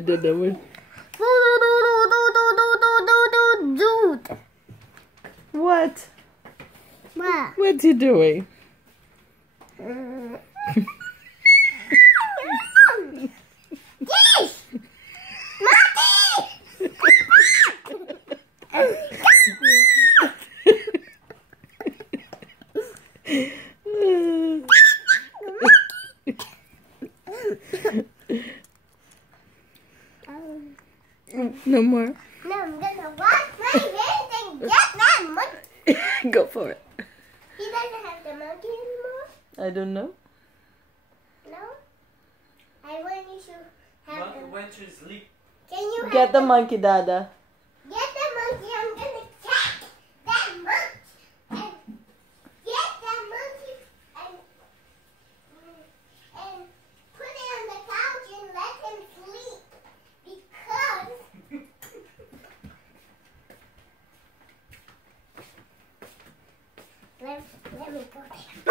I don't know what. What? What? What's he doing? This! Mommy! No more. No, I'm gonna wash my hands and get that monkey. Go for it. He doesn't have the monkey anymore? I don't know. No? I want you to have Monkey the went to sleep. Can you have Get the monkey, Dada. Get the monkey. I'm gonna catch that monkey. And get that monkey and put it on the couch and let him sleep. Because let me go there.